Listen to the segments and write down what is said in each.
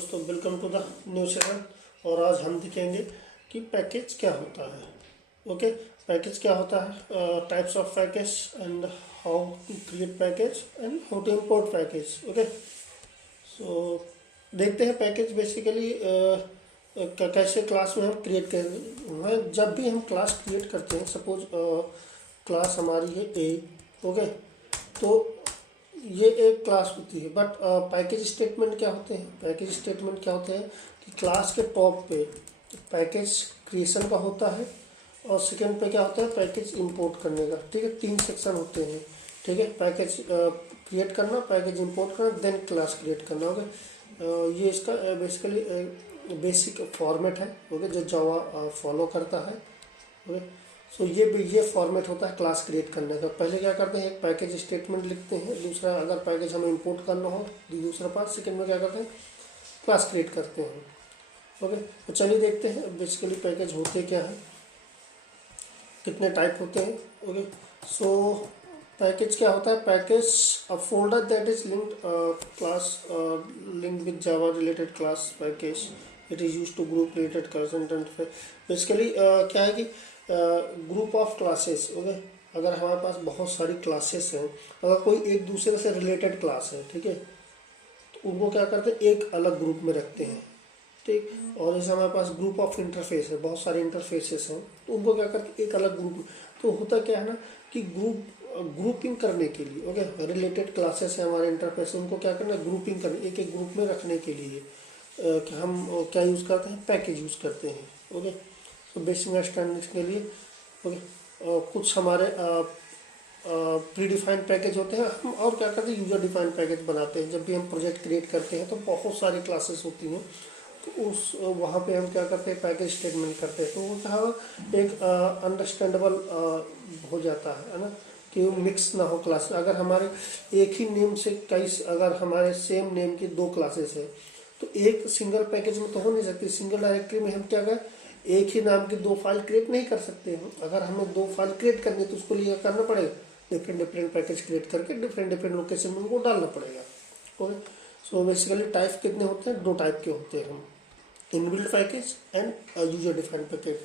दोस्तों, welcome to the new session. और आज हम दिखेंगे कि पैकेज क्या होता है। ओके, पैकेज क्या होता है, types of package and how to create package and how to import package. Okay, so देखते हैं पैकेज बेसिकली कैसे क्लास में हम क्रिएट करेंगे। जब भी हम क्लास क्रिएट करते हैं, सपोज क्लास हमारी है ए। ओके, तो ये एक क्लास होती है, बट पैकेज स्टेटमेंट क्या होते हैं। पैकेज स्टेटमेंट क्या होते हैं कि क्लास के टॉप पे पैकेज क्रिएशन का होता है और सेकंड पे क्या होता है पैकेज इंपोर्ट करने का। ठीक है, 3 सेक्शन होते हैं। ठीक है, पैकेज क्रिएट करना, पैकेज इंपोर्ट करना, देन क्लास क्रिएट करना। ओके, ये इसका बेसिकली बेसिक फॉर्मेट है। ओके, जो जावा फॉलो करता है। ओके, सो ये फॉर्मेट होता है क्लास क्रिएट करने का। पहले क्या करते हैं, एक पैकेज स्टेटमेंट लिखते हैं। दूसरा, अगर पैकेज हमें इंपोर्ट करना हो दूसरा पार्ट, सेकंड में क्या करते हैं क्लास क्रिएट करते हैं। ओके, तो चलिए देखते हैं बेसिकली पैकेज होते क्या हैं, कितने टाइप होते हैं। ओके, सो पैकेज क्या होता है। Package a folder that is linked class linked with Java related class package. It is use to group related class and basically क्या है कि ग्रुप ऑफ क्लासेस। ओके, अगर हमारे पास बहुत सारी क्लासेस हैं, अगर कोई एक दूसरे से रिलेटेड क्लास है, ठीक है, तो उनको क्या करते हैं एक अलग ग्रुप में रखते हैं। ठीक, और जैसे हमारे पास ग्रुप ऑफ इंटरफेस है, बहुत सारे इंटरफेसेस हैं, तो उनको क्या करते हैं एक अलग ग्रुप। तो होता क्या है ना कि ग्रुपिंग करने के लिए, ओके, रिलेटेड क्लासेस है हमारे इंटरफेस, उनको क्या करना है ग्रुपिंग करने, एक एक ग्रुप में रखने के लिए कि हम क्या यूज़ करते हैं पैकेज यूज़ करते हैं। ओके, तो बेसिक अंडरस्टैंडिंग के लिए ओके, कुछ हमारे प्री डिफाइंड पैकेज होते हैं। हम और क्या करते हैं यूजर डिफाइंड पैकेज बनाते हैं। जब भी हम प्रोजेक्ट क्रिएट करते हैं तो बहुत सारी क्लासेस होती हैं, तो उस वहाँ पे हम क्या करते हैं पैकेज स्टेटमेंट करते हैं। तो वो क्या एक अंडरस्टैंडेबल हो जाता है ना, कि मिक्स ना हो क्लास। अगर हमारे एक ही नेम से कई, अगर हमारे सेम नेम की 2 क्लासेस है तो एक सिंगल पैकेज में तो हो नहीं सकती। सिंगल डायरेक्टरी में हम क्या करें, एक ही नाम की 2 फाइल क्रिएट नहीं कर सकते हैं। अगर हमें 2 फाइल क्रिएट करनी है तो उसको लिए करना पड़ेगा डिफरेंट पैकेज क्रिएट करके डिफरेंट लोकेशन में उनको डालना पड़ेगा। ओके, सो बेसिकली टाइप कितने होते हैं, 2 टाइप के होते हैं हम, inbuilt package and user defined package.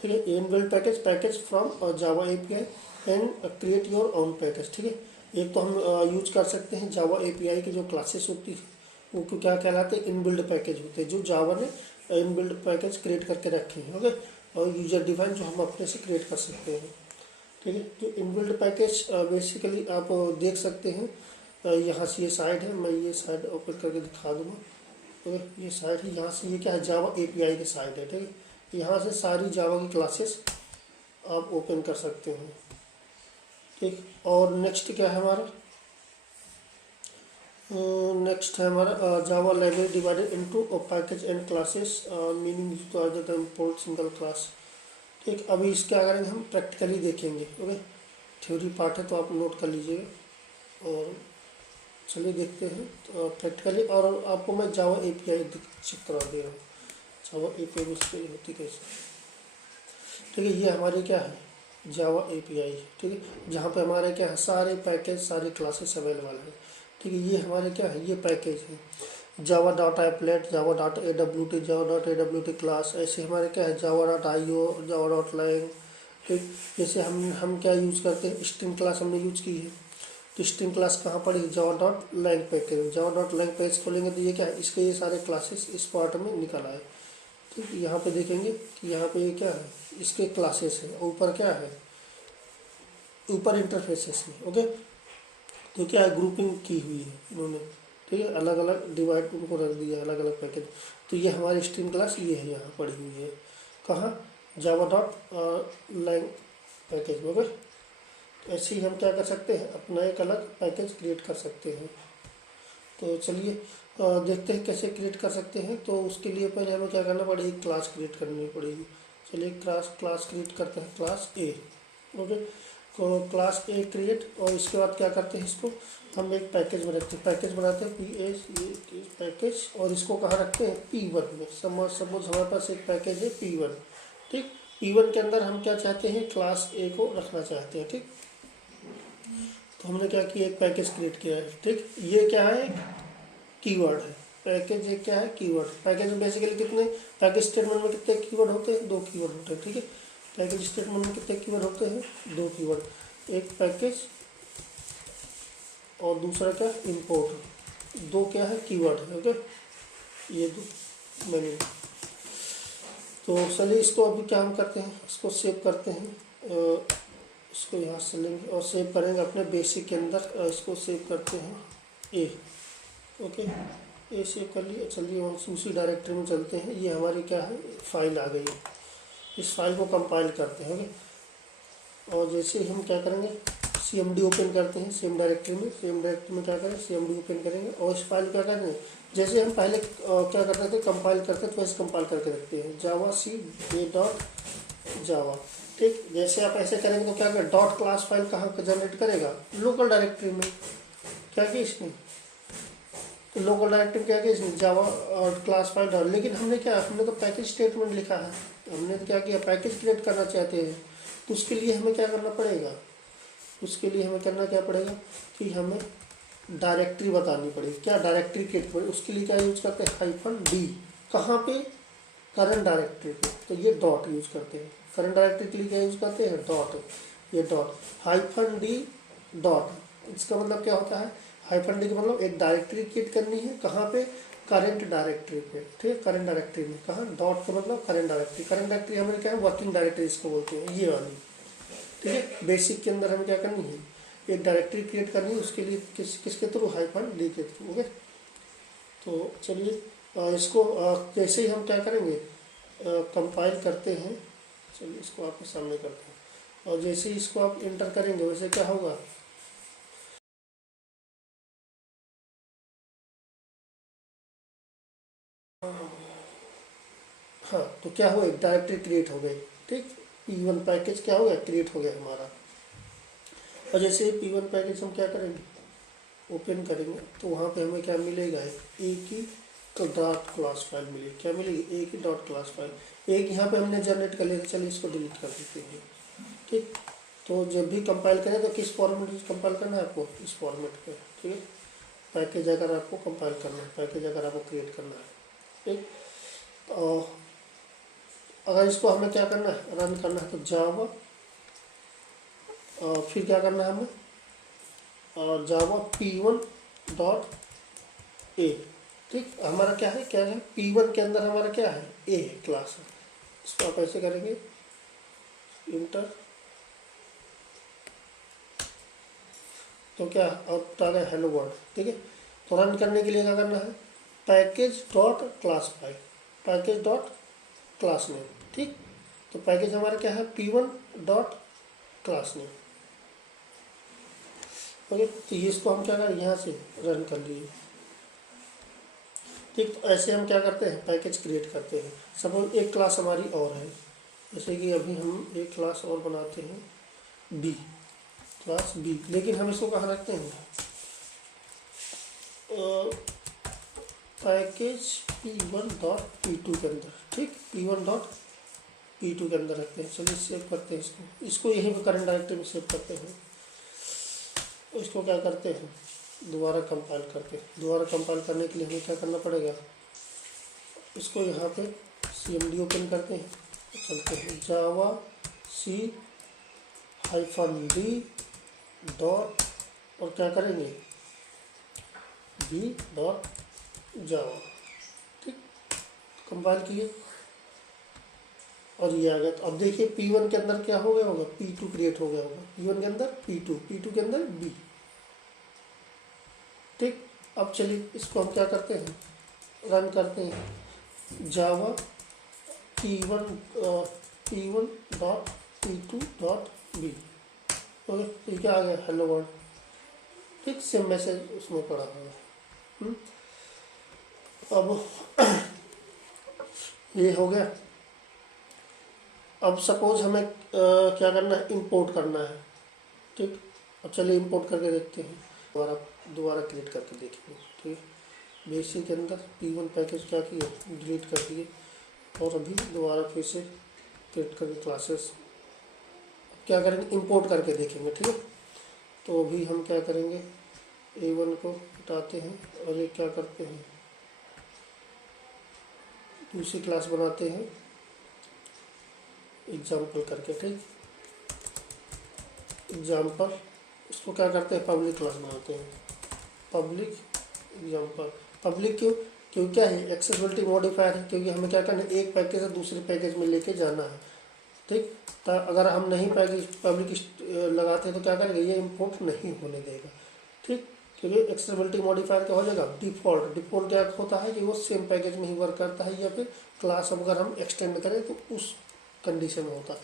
ठीक है, inbuilt package from Java API and create your own package. ठीक है, एक तो हम यूज कर सकते हैं जावा एपीआई की जो क्लासेस होती है वो क्या कहलाते हैं इनबिल्ट पैकेज होते हैं, जो जावा ने इनबिल्ट पैकेज क्रिएट करके रखे हैं। ओके, और यूजर डिफाइन जो हम अपने से क्रिएट कर सकते हैं। ठीक है, तो इनबिल्ट पैकेज बेसिकली आप देख सकते हैं। यहाँ से ये साइड है, मैं ये साइड ओपन करके दिखा दूँगा। ओके, ये साइड है, यहाँ से ये क्या है जावा एपीआई की साइड है। ठीक है, यहाँ से सारी जावा की क्लासेस आप ओपन कर सकते हैं। ठीक, और नेक्स्ट क्या है हमारा, नेक्स्ट है हमारा Java library divided into package and classes meaning to other than import single class. ठीक, अभी इसके अगर हम प्रैक्टिकली देखेंगे। ओके, थ्योरी पार्ट है तो आप नोट कर लीजिएगा। और चलिए देखते हैं तो प्रैक्टिकली, और आपको मैं जावा एपीआई चेक करा दे रहा हूँ। जावा एपीआई होती कैसे। ठीक है, ये हमारे क्या है जावा एपीआई। ठीक है, जहाँ पे हमारे क्या है सारे पैकेज सारे क्लासेस अवेलेबल है। ठीक है, ये हमारे क्या है ये पैकेज है Java dot applet, Java dot AWT, Java dot AWT class. ऐसे हमारे क्या है Java dot IO, Java dot lang. ठीक, जैसे हम क्या यूज़ करते हैं स्ट्रिंग क्लास हमने यूज की है, तो स्ट्रिंग क्लास कहाँ पड़ी Java dot lang package. Java dot lang package खोलेंगे तो ये क्या है इसके ये सारे क्लासेस इस पार्ट में निकल आए। ठीक, यहाँ पे देखेंगे कि यहाँ पे ये क्या है इसके क्लासेस है, ऊपर क्या है ऊपर इंटरफेसेस है। ओके, तो क्या है ग्रुपिंग की हुई है इन्होंने। ठीक है, अलग अलग डिवाइड उनको रख दिया अलग अलग पैकेज। तो ये हमारी स्ट्रिंग क्लास ये है यहाँ पड़ी हुई है, कहाँ Java dot lang package. Okay, तो ऐसे ही हम क्या कर सकते हैं अपना एक अलग पैकेज क्रिएट कर सकते हैं। तो चलिए देखते हैं कैसे क्रिएट कर सकते हैं। तो उसके लिए पहले हमें क्या करना पड़ेगा, एक क्लास क्रिएट करनी पड़ेगी। चलिए क्लास क्रिएट करते हैं, क्लास ए। ओके, तो क्लास ए क्रिएट, और इसके बाद क्या करते हैं इसको हम एक पैकेज में रखते हैं। पैकेज बनाते हैं पैकेज, और इसको कहाँ रखते हैं P1 में। सपोज हमारे पास एक पैकेज है P1। ठीक, P1 के अंदर हम क्या चाहते हैं क्लास ए को रखना चाहते हैं। ठीक, तो हमने क्या किया एक पैकेज क्रिएट किया है। ठीक, ये क्या है कीवर्ड है। पैकेज एक क्या है, कीवर्ड। पैकेज में बेसिकली कितने, पैकेज स्टेटमेंट में कितने कीवर्ड होते हैं, 2 कीवर्ड होते हैं, ठीक है। पैकेज स्टेटमेंट में कितने कीवर्ड होते हैं, 2 कीवर्ड, एक पैकेज और दूसरा क्या, इंपोर्ट। 2 क्या है, कीवर्ड है, ओके। ये 2 मेन्यू। तो चलिए इसको अभी क्या हम करते हैं, इसको सेव करते हैं। इसको यहाँ से लेंगे और सेव करेंगे अपने बेसिक के अंदर। इसको सेव करते हैं ए, ओके। ए सेव कर लिया। चलिए हम उसी डायरेक्टरी में चलते हैं। ये हमारी क्या है, फाइल आ गई। इस फाइल को कंपाइल करते हैं, ओके। और जैसे ही हम क्या करेंगे, CMD ओपन करते हैं सेम डायरेक्टरी में। सेम डायरेक्टरी में क्या करें, CMD ओपन करेंगे और इस फाइल क्या करेंगे, जैसे हम पहले क्या करते थे, कंपाइल करते थे, वैसे कंपाइल करके रखते हैं, जावा सी ए डॉट जावा, ठीक। जैसे आप ऐसे करेंगे तो क्या करें, डॉट क्लास फाइल कहाँ जनरेट करेगा, लोकल डायरेक्टरी में। क्या किया इसने, तो लोकल डायरेक्टरी क्या किया इसने, जावा क्लास फाइल डाल। लेकिन हमने क्या, हमने तो पैकेज स्टेटमेंट लिखा है, हमने तो क्या किया, पैकेज क्रिएट करना चाहते हैं। तो उसके लिए हमें क्या करना पड़ेगा, उसके लिए हमें करना क्या पड़ेगा कि हमें डायरेक्टरी बतानी पड़ेगी। क्या डायरेक्टरी क्रिएट पड़ेगी, उसके लिए क्या यूज करते हैं, -d। कहाँ पे, करंट डायरेक्टरी पे। तो ये डॉट यूज करते हैं। करंट डायरेक्टरी के लिए क्या यूज करते हैं, डॉट। ये डॉट -d डॉट, इसका मतलब क्या होता है, -d का मतलब एक डायरेक्टरी क्रिएट करनी है। कहाँ पे, करंट डायरेक्टरी पे, ठीक है। करंट डायरेक्टरी में कहाँ, डॉट का मतलब करंट डायरेक्टरी। करंट डायरेक्टरी हमारे क्या है, वर्किंग डायरेक्टरी इसको बोलते हैं, ये वाली, ठीक है। बेसिक के अंदर हमें क्या करनी है, एक डायरेक्टरी क्रिएट करनी है। उसके लिए किसके थ्रू, -d के थ्रू, ओके। तो चलिए इसको जैसे ही हम क्या करेंगे, कंपाइल करते हैं। चलिए इसको आपके सामने करते हैं और जैसे ही इसको आप इंटर करेंगे वैसे क्या होगा, हाँ। तो क्या हुआ, एक डायरेक्टरी क्रिएट हो गई, ठीक। P1 पैकेज क्या हो गया, क्रिएट हो गया हमारा। और जैसे ही P1 पैकेज हम क्या करेंगे, ओपन करेंगे, तो वहाँ पे हमें क्या मिलेगा, एक ही डॉट क्लास फाइल मिलेगी। क्या मिलेगी, एक ही डॉट क्लास फाइल। एक यहाँ पे हमने जनरेट कर लिया, तो चलिए इसको डिलीट कर देते हैं, ठीक। तो जब भी कंपाइल करें तो किस फॉर्मेट में कंपाइल करना है आपको, इस फॉर्मेट पे, ठीक है। पैकेज अगर आपको कंपाइल करना है, पैकेज अगर आपको क्रिएट करना है, ठीक। और अगर इसको हमें क्या करना है, रन करना है, तो जावा, फिर क्या करना है हमें, जावा P1 डॉट ए, ठीक। हमारा क्या है, क्या है, P1 के अंदर हमारा क्या है, ए है, क्लास है। इसको आप ऐसे करेंगे, इंटर, तो क्या आउटपुट आ गया, हेलो वर्ल्ड, ठीक है। तो रन करने के लिए क्या करना है, package dot class file, package dot class name, ठीक। तो पैकेज हमारा क्या है, P1 dot class name, okay. तो ये इसको हम क्या करें, यहाँ से रन कर लिए, ठीक। तो ऐसे हम क्या करते हैं, पैकेज क्रिएट करते हैं। सपोज एक क्लास हमारी और है, जैसे कि अभी हम एक क्लास और बनाते हैं, बी, क्लास बी। लेकिन हम इसको कहाँ रखते हैं, पैकेज P1 डॉट P2 के अंदर, ठीक। P1 डॉट P2 के अंदर रखते हैं। चलिए सेव करते हैं इसको यहीं पर करंट डायरेक्टरी में सेव करते हैं। इसको क्या करते हैं, दोबारा कंपाइल करते हैं। दोबारा कंपाइल करने के लिए हमें क्या करना पड़ेगा, इसको यहाँ पे CMD ओपन करते हैं, चलते हैं, जावा C -d डॉट, और क्या करेंगे, b डॉट जावा, ठीक। कंपाइल किए और ये आ गया। तो अब देखिए P1 के अंदर क्या हो गया होगा, P2 क्रिएट हो गया होगा, P1 के अंदर P2, P2 के अंदर B, ठीक। अब चलिए इसको हम क्या करते हैं, रन करते हैं, Java P1 dot P2 dot B, okay. तो क्या आ गया, हेलो वर्ल्ड, ठीक। सेम मैसेज उसमें पड़ा हुआ है। अब ये हो गया। अब सपोज हमें क्या करना है, इंपोर्ट करना है, ठीक। अब चलिए इंपोर्ट करके देखते हैं, दोबारा क्रिएट करके देखेंगे, ठीक है। बेसिक के अंदर P1 पैकेज क्या किए, डिलीट कर दिए और अभी दोबारा फिर से क्रिएट करके क्लासेस क्या करेंगे, इंपोर्ट करके देखेंगे, ठीक है। तो अभी हम क्या करेंगे, A1 को हटाते हैं और ये क्या करते हैं, दूसरी क्लास बनाते हैं एग्जाम्पल करके, ठीक। एग्जाम्पल, इसको क्या करते हैं, पब्लिक क्लास बनाते हैं, पब्लिक एग्जाम्पल। पब्लिक क्यों, क्योंकि क्या है, एक्सेसिबिलिटी मॉडिफायर है, क्योंकि हमें क्या करना है, एक पैकेज से दूसरे पैकेज में लेके जाना है, ठीक। तो अगर हम नहीं पैकेज पब्लिक लगाते हैं तो क्या करेंगे, ये इंपोर्ट नहीं होने देगा, ठीक। क्योंकि एक्सेसिबिलिटी मॉडिफायर क्या हो जाएगा, डिफ़ॉल्ट। डिफ़ॉल्ट क्या होता है कि वो सेम पैकेज में ही वर्क करता है, या फिर क्लास अगर हम एक्सटेंड करें तो उस कंडीशन में होता है।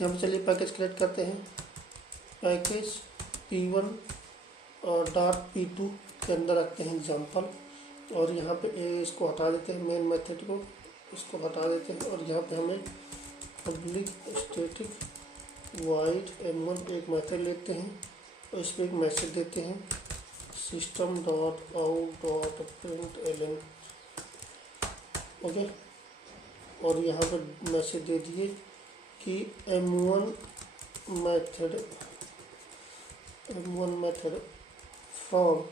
यहाँ पर चलिए पैकेज क्रिएट करते हैं, पैकेज P1 और .P2 के अंदर रखते हैं एग्जाम्पल, और यहाँ पे इसको हटा देते हैं, मेन मेथड को इसको हटा देते हैं, और यहाँ पे हमें पब्लिक स्टैटिक वाइड M1 एक मेथड लेते हैं, और इस पर एक मैसेज देते हैं, system.out.println, ओके। और यहाँ पर मैसेज दे दिए कि M1 method from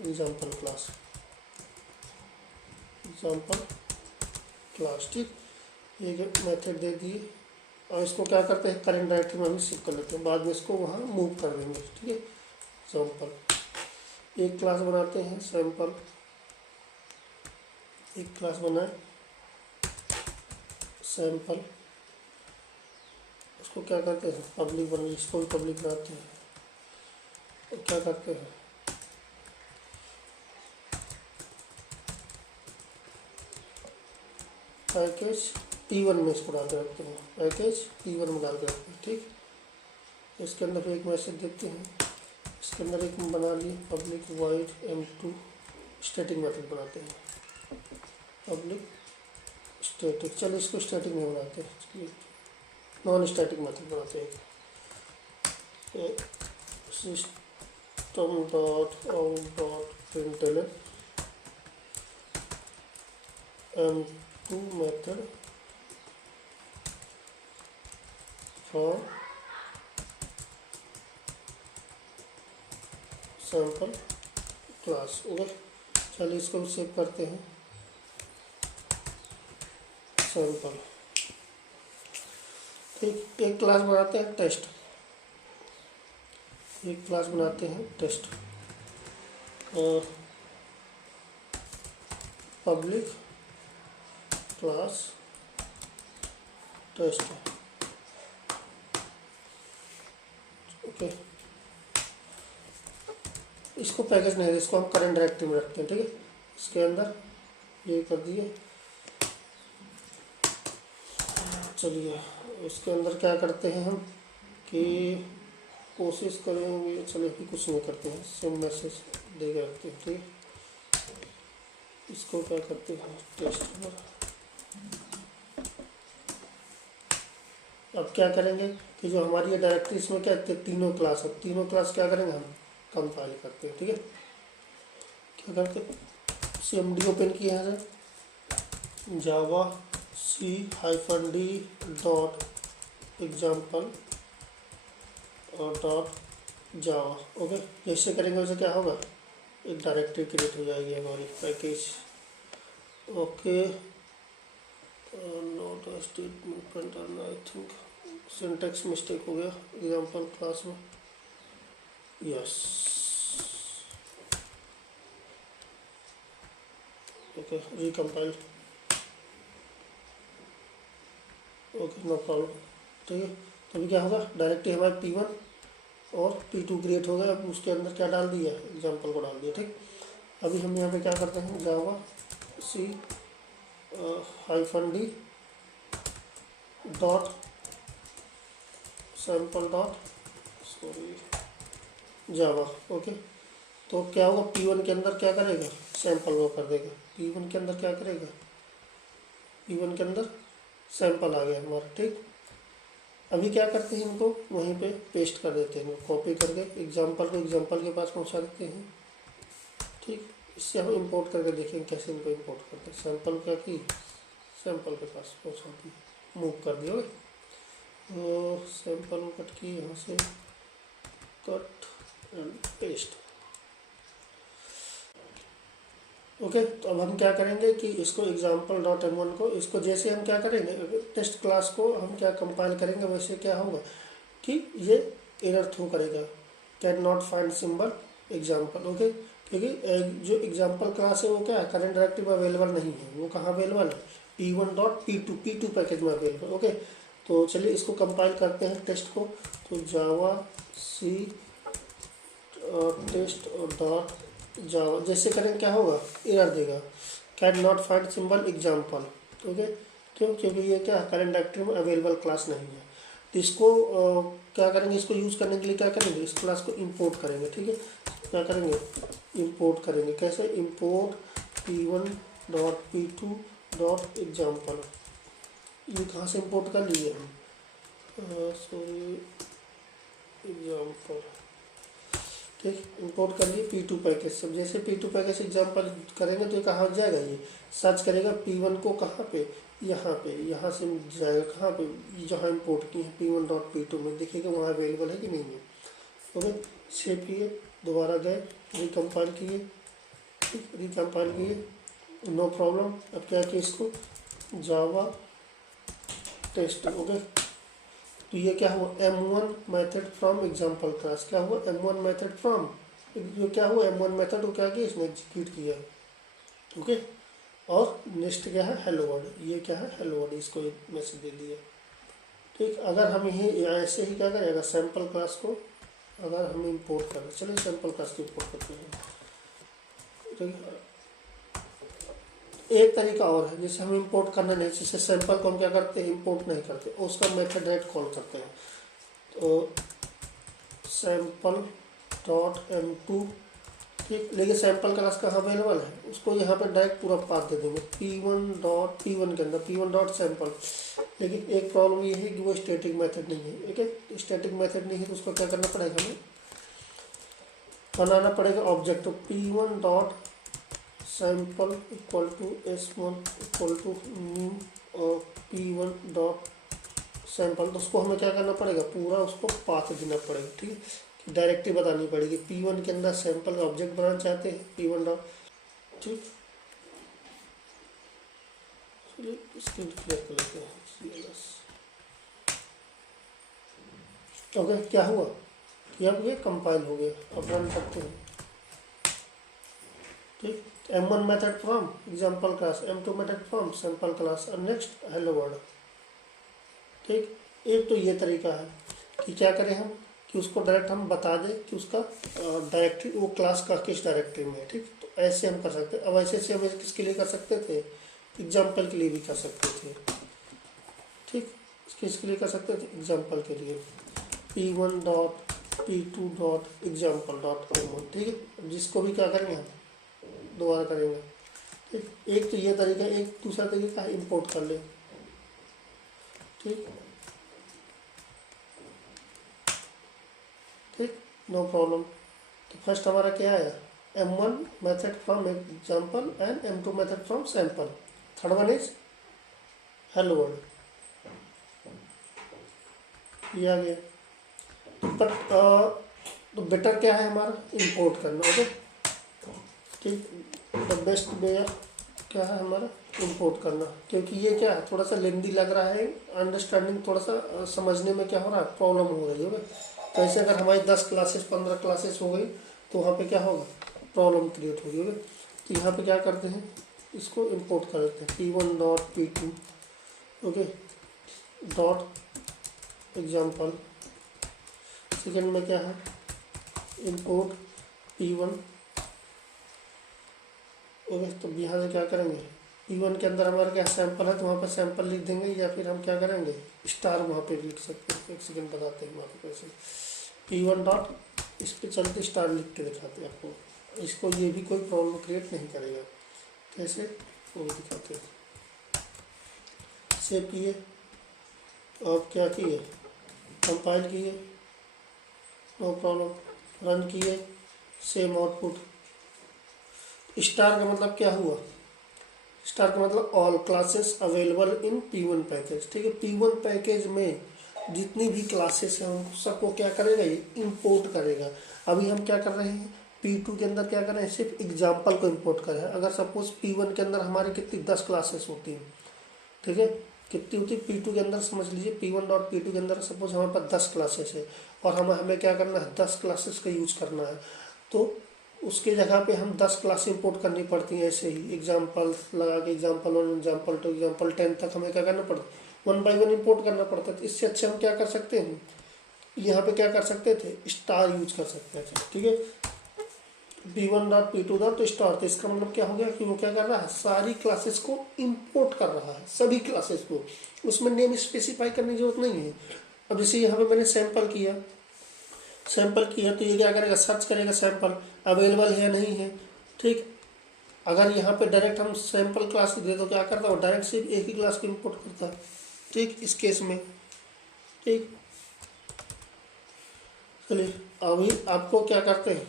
example class, ठीक। एक मेथड दे दिए, और इसको क्या करते हैं, करंट डायरेक्टरी में हम शिफ्ट कर लेते हैं, बाद में इसको वहाँ मूव कर देंगे, ठीक है। एग्जाम्पल, एक क्लास बनाते हैं सैम्पल, एक क्लास बनाए सैम्पल, उसको क्या करते हैं, पब्लिक बना, इसको भी पब्लिक बनाते हैं, तो क्या करते हैं, पैकेज P1 में इसको डाल के रखते हैं, पैकेज P1 में डाल के रखते हैं, ठीक। इसके अंदर एक मैसेज देते हैं, इसके अंदर एक बना लिए public wide M2 static method बनाते हैं, पब्लिक स्टैटिक। चलो इसको स्टैटिक नहीं बनाते हैं, चलिए नॉन स्टैटिक मेथड बनाते हैं, system.out.println M2 method for sample class, okay. चलिए इसको सेव करते हैं, सैम्पल, ठीक। एक क्लास बनाते हैं टेस्ट, एक क्लास बनाते हैं test, public class test, okay. इसको पैकेज नहीं है, इसको हम करंट डायरेक्टरी में रखते हैं, ठीक है। इसके अंदर ये कर दिए, चलिए इसके अंदर क्या करते हैं हम कि कोशिश करेंगे, चलिए अभी कुछ नहीं करते हैं, सेम मैसेज दे के रखते हैं, ठीक है। इसको क्या करते हैं, टेस्ट पर। अब क्या करेंगे कि जो हमारी ये डायरेक्टरी, इसमें क्या तीनों क्लास है, तीनों क्लास क्या करेंगे, हम कंपाइल करते हैं, ठीक है। क्या करते हैं, CMD ओपन किया है सर, जावा C-D डॉट एग्जाम्पल और डॉट जावा, ओके। जैसे करेंगे वैसे क्या होगा, एक डायरेक्टरी क्रिएट हो जाएगी हमारी, package, okay. Note statement, I think syntax mistake हो गया एग्जाम्पल क्लास में, yes, okay, recompile, okay, no problem, ठीक है। तो अभी क्या होगा, डायरेक्टरी हमारे P1 और P2 क्रिएट हो गया, अब उसके अंदर क्या डाल दिया, एग्जाम्पल को डाल दिया, ठीक। अभी हम यहाँ पे क्या करते हैं, जावा C-D dot sample dot Java, okay. तो क्या होगा, P1 के अंदर क्या करेगा, सैम्पल वो कर देगा, P1 के अंदर क्या करेगा, P1 के अंदर सैम्पल आ गया हमारा, ठीक। अभी क्या करते हैं, इनको वहीं पे पेस्ट कर देते हैं, कॉपी करके एग्जाम्पल को एग्जाम्पल के पास पहुंचा देते हैं, ठीक। इससे हम इंपोर्ट करके देखेंगे कैसे इनको इंपोर्ट करते हैं, सैम्पल क्या की, सैम्पल के पास पहुंचा दी, मूव कर दिया, तो सैम्पल को कट की, यहाँ से कट एंड पेस्ट, ओके, तो अब हम क्या करेंगे कि इसको example.m1 को, इसको जैसे हम क्या करेंगे टेस्ट क्लास को हम क्या कंपाइल करेंगे, वैसे क्या होगा कि ये एरर थ्रो करेगा, can not find symbol example. Okay, क्योंकि जो एग्जाम्पल क्लास है वो क्या है, करंट डायरेक्टरी में अवेलेबल नहीं है, वो कहाँ अवेलेबल है, p1.p2 पैकेज में अवेलेबल। ओके, तो चलिए इसको कंपाइल करते हैं टेस्ट को। तो जावा सी टेस्ट डॉट जावा जैसे करेंगे क्या होगा, एरर देगा, can not find symbol example. Okay, क्यों, क्योंकि ये क्या करंट डायरेक्टरी में अवेलेबल क्लास नहीं है। तो इसको क्या करेंगे, इसको यूज़ करने के लिए क्या करेंगे, इस क्लास को इंपोर्ट करेंगे। ठीक है, क्या करेंगे, इंपोर्ट करेंगे। कैसे, इंपोर्ट p1.p2.example। ये कहाँ से इंपोर्ट कर लिए हम, सॉरी एग्जाम्पल। ठीक, इंपोर्ट कर लिए p2 पैकेज। सब जैसे p2 पैकेज एग्जाम्पल करेंगे तो ये कहाँ जाएगा, ये सर्च करेगा p1 को, कहाँ पे, यहाँ पे, यहाँ से जाएगा कहाँ पे, जहाँ इंपोर्ट किए हैं p1.p2 में, देखिएगा वहाँ अवेलेबल है कि नहीं है। ओके, सेव किए, दोबारा गए, रिकम्पाइल किए, रिकम्पाइल किए, नो प्रॉब्लम। अब क्या किया, इसको जावा टेस्ट। ओके, तो ये क्या हुआ, m1 method from example class, क्या हुआ m1 मेथड फ्रॉम, जो क्या हुआ m1 मेथड को क्या किया, इसने एग्जीक्यूट किया। ओके, और नेक्स्ट क्या है, हेलो वर्ड, ये क्या है हेलो वर्ड, इसको एक मैसेज दे दिया। ठीक, अगर हम यही ऐसे ही क्या करें, अगर सैम्पल क्लास को अगर हम इंपोर्ट करें, चलिए सैम्पल क्लास को इंपोर्ट करते हैं। ठीक, एक तरीका और है, जैसे हम इंपोर्ट करना नहीं, जैसे सैंपल को हम क्या करते हैं, इंपोर्ट नहीं करते, उसका मेथड डायरेक्ट कॉल करते हैं। तो sample.m2, ठीक, लेकिन सैंपल क्लास कहाँ अवेलेबल है, उसको यहाँ पे डायरेक्ट पूरा पाथ दे देंगे p1 के अंदर p1.sample। लेकिन एक प्रॉब्लम ये है कि वो स्टैटिक मेथड नहीं है। ठीक है, स्टैटिक मेथड नहीं है तो उसको क्या करना पड़ेगा, हमें बनाना पड़ेगा ऑब्जेक्ट। तो p1.sample equal to s1 equal to new और p1.sample। तो उसको हमें क्या करना पड़ेगा, पूरा उसको पाथ देना पड़ेगा। ठीक है, डायरेक्टली बतानी पड़ेगी, p1 के अंदर सैंपल ऑब्जेक्ट बनाना चाहते हैं p1 डॉट। ठीक, स्क्रीन क्लियर कर लेते हैं। ओके, क्या हुआ कि अब ये कंपाइल हो गया, अब रन करते हैं। ठीक, m1 method from example class, m2 method from sample class, और नेक्स्ट हेलो वर्ड। ठीक, एक तो ये तरीका है कि क्या करें हम, कि उसको डायरेक्ट हम बता दें कि उसका डायरेक्टरी, वो क्लास का किस डायरेक्टरी में है। ठीक, तो ऐसे हम कर सकते हैं। अब ऐसे से हम किसके लिए कर सकते थे, एग्जाम्पल के लिए भी कर सकते थे। ठीक, किसके लिए कर सकते थे, एग्जाम्पल के लिए, p1.p2.example.m1। ठीक है, जिसको भी क्या करेंगे हम दोबारा करेंगे। ठीक, एक तो ये तरीका, एक दूसरा तरीका है इंपोर्ट कर ले। ठीक, ठीक, नो प्रॉब्लम। तो फर्स्ट हमारा क्या आया, m1 method from example and m2 method from sample. Third one is hello world, ये आ गया। तो बेटर क्या है हमारा, इंपोर्ट करना। ओके, ठीक, द बेस्ट वे क्या है हमारा, इंपोर्ट करना, क्योंकि ये क्या है थोड़ा सा लेंदी लग रहा है, अंडरस्टैंडिंग थोड़ा सा समझने में क्या हो रहा है, प्रॉब्लम हो रही है। तो ऐसे अगर हमारी 10 क्लासेस 15 क्लासेस हो गई तो वहाँ पे क्या होगा, प्रॉब्लम क्रिएट होगी। तो यहाँ पे क्या करते हैं, इसको इंपोर्ट कर देते हैं p1.p2 okay dot example. Second में क्या है, इंपोर्ट p1। ओके, तो यहाँ से क्या करेंगे, p1 के अंदर हमारा क्या सैंपल है, तो वहाँ पर सैंपल लिख देंगे, या फिर हम क्या करेंगे, स्टार वहाँ पे लिख सकते हैं। एक सेकेंड बताते हैं वहाँ पे कैसे, p1 डॉट, इस पर चलते स्टार लिख के दिखाते हैं आपको। इसको ये भी कोई प्रॉब्लम क्रिएट नहीं करेगा। कैसे, वो दिखाते हैं। सेव किए, अब क्या किए, कंपाइल किए, नो प्रॉब्लम, रन किए, सेम आउटपुट। स्टार का मतलब क्या हुआ, स्टार का मतलब all classes available in p1 package. ठीक है, p1 पैकेज में जितनी भी क्लासेस हैं उन सबको क्या करेगा, ये इंपोर्ट करेगा। अभी हम क्या कर रहे हैं, P2 के अंदर क्या करें, सिर्फ एग्जाम्पल को इंपोर्ट करें। अगर सपोज P1 के अंदर हमारी कितनी 10 क्लासेस होती हैं, ठीक है, कितनी होती है P2 के अंदर, समझ लीजिए P1 डॉट P2 के अंदर सपोज हमारे पास 10 क्लासेस है और हमें क्या करना है, 10 क्लासेस का यूज करना है। तो उसके जगह पे हम 10 क्लास इंपोर्ट करनी पड़ती हैं, ऐसे ही एग्जाम्पल लगा के एग्जाम्पल 1 एग्जाम्पल 2 एग्जाम्पल 10 तक हमें क्या करना पड़ता है, 1 बाई 1 इंपोर्ट करना पड़ता है। तो इससे अच्छे हम क्या कर सकते हैं, यहाँ पे क्या कर सकते थे, स्टार यूज कर सकते थे, ठीक है। P1 डॉट P2 डॉट तो स्टार, तो इसका मतलब क्या हो गया कि वो क्या कर रहा है, सारी क्लासेस को इंपोर्ट कर रहा है, सभी क्लासेस को, उसमें नेम स्पेसिफाई करने की जरूरत नहीं है। अब जैसे यहाँ पे मैंने सैंपल किया तो ये क्या करेगा, सर्च करेगा सैंपल अवेलेबल है या नहीं है, ठीक। अगर यहाँ पे डायरेक्ट हम सैंपल क्लास दे तो क्या करता है, डायरेक्ट सिर्फ एक ही क्लास को इंपोर्ट करता है, ठीक, इस केस में, ठीक। चलिए अभी आपको क्या करते हैं,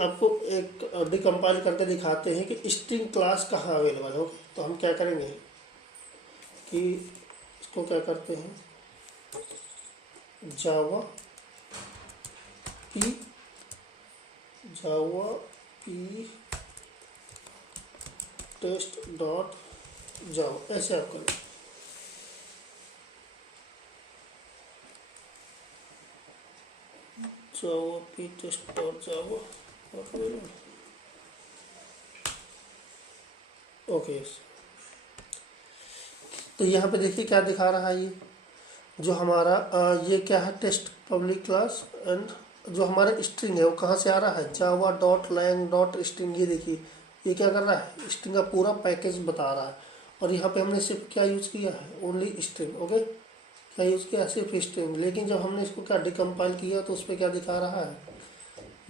आपको एक डिकम्पाइल करके दिखाते हैं कि स्ट्रिंग क्लास कहाँ अवेलेबल हो। तो हम क्या करेंगे कि इसको क्या करते हैं, Java P test dot Java, ऐसे आप करें। Java P test dot Java, okay. तो यहाँ पे देखिए क्या दिखा रहा है, ये जो हमारा ये क्या है, टेस्ट पब्लिक क्लास, एंड जो हमारा स्ट्रिंग है वो कहाँ से आ रहा है, Java dot lang dot string. ये देखिए ये क्या कर रहा है, स्ट्रिंग का पूरा पैकेज बता रहा है। और यहाँ पे हमने सिर्फ क्या यूज़ किया है, ओनली स्ट्रिंग, ओके, क्या यूज़ किया, सिर्फ स्ट्रिंग। लेकिन जब हमने इसको क्या डिकम्पाइल किया तो उस पर क्या दिखा रहा है,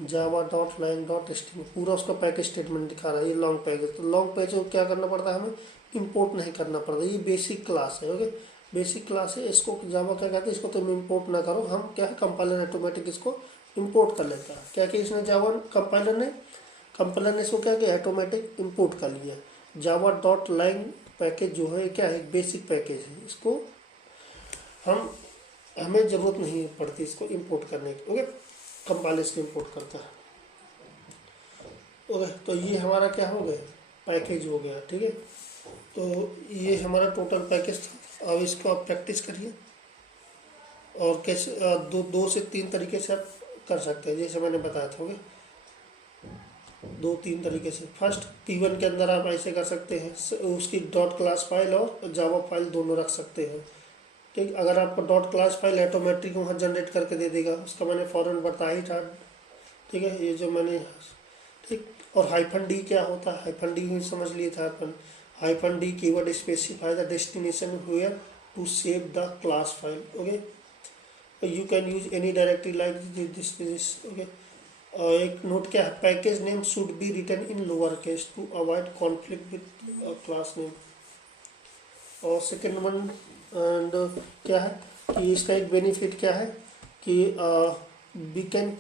Java dot lang dot string, पूरा उसका पैकेज स्टेटमेंट दिखा रहा है। ये लॉन्ग पैकेज, तो लॉन्ग पैकेज को क्या करना पड़ता है, हमें इंपोर्ट नहीं करना पड़ता। ये बेसिक क्लास है, ओके, बेसिक क्लास है। इसको जावा क्या कहते हैं, इसको तुम इंपोर्ट ना करो, हम क्या है, कंपाइलर ऑटोमेटिक इसको इंपोर्ट कर लेता है। क्या कि इसने जावा कंपाइलर ने इसको क्या किया, ऑटोमेटिक इंपोर्ट कर लिया। जावा डॉट लैंग पैकेज जो है क्या है, बेसिक पैकेज है, इसको हमें ज़रूरत नहीं पड़ती इसको इंपोर्ट करने की, ओके, कंपाइलर इसको इंपोर्ट करता है, ओके। तो ये हमारा क्या हो गया, पैकेज हो गया, ठीक है। तो ये हमारा टोटल पैकेज था। अब इसको आप प्रैक्टिस करिए और कैसे दो से तीन तरीके से आप कर सकते हैं, जैसे मैंने बताया था, ओके, 2-3 तरीके से। फर्स्ट P1 के अंदर आप ऐसे कर सकते हैं, उसकी डॉट क्लास फाइल और जावा फाइल दोनों रख सकते हैं, ठीक। अगर आपको डॉट क्लास फाइल ऑटोमेटिक वहाँ जनरेट करके दे देगा, उसका मैंने फॉरन बताया ही था, ठीक है, ये जो मैंने, ठीक। और -d क्या होता है, -d ही समझ लिए था अपन। -d keyword specify the destination where to save the class file, okay. You can use any directory like this, okay. और एक नोट क्या है, package name should be written in lower case to avoid conflict with class name. और second one and क्या है कि इसका एक बेनिफिट क्या है कि we can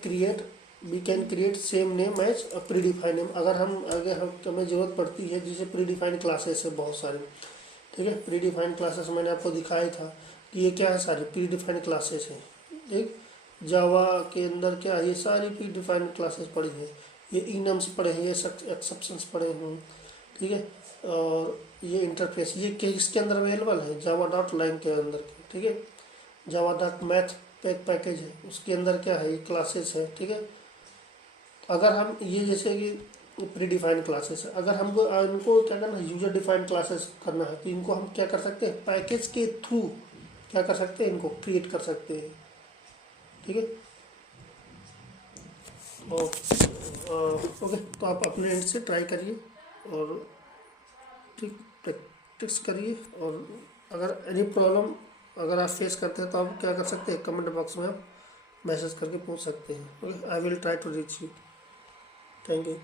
create same name as predefined name. अगर हमें ज़रूरत पड़ती है, जैसे प्री डिफाइंड क्लासेस है बहुत सारे, ठीक है, प्री डिफाइंड क्लासेस मैंने आपको दिखाया था कि ये क्या है, सारी प्री डिफाइंड क्लासेस हैं, ठीक। जावा के अंदर क्या है, ये सारी प्री डिफाइंड क्लासेस पड़ी है, ये इनम्स पड़े हैं, ये एक्सेप्शंस पड़े हैं, ठीक है। और ये इंटरफेस ये किसके अंदर अवेलेबल है, जावा डॉट लाइन के अंदर, ठीक है। जावा डॉट मैथ पैकेज है, उसके अंदर क्या है, ये क्लासेस है, ठीक है। अगर हम ये जैसे कि प्री डिफाइंड क्लासेस है, अगर हमको इनको क्या करना है, यूजर डिफाइंड क्लासेस करना है, तो इनको हम क्या कर सकते हैं, पैकेज के थ्रू क्या कर सकते हैं, इनको क्रिएट कर सकते हैं, ठीक है। और ओके, तो आप अपने एंड से ट्राई करिए और ठीक प्रैक्टिस करिए। और अगर एनी प्रॉब्लम अगर आप फेस करते हैं तो आप क्या कर सकते हैं, कमेंट बॉक्स में आप मैसेज करके पूछ सकते हैं, okay. I will try to reach you, thank you.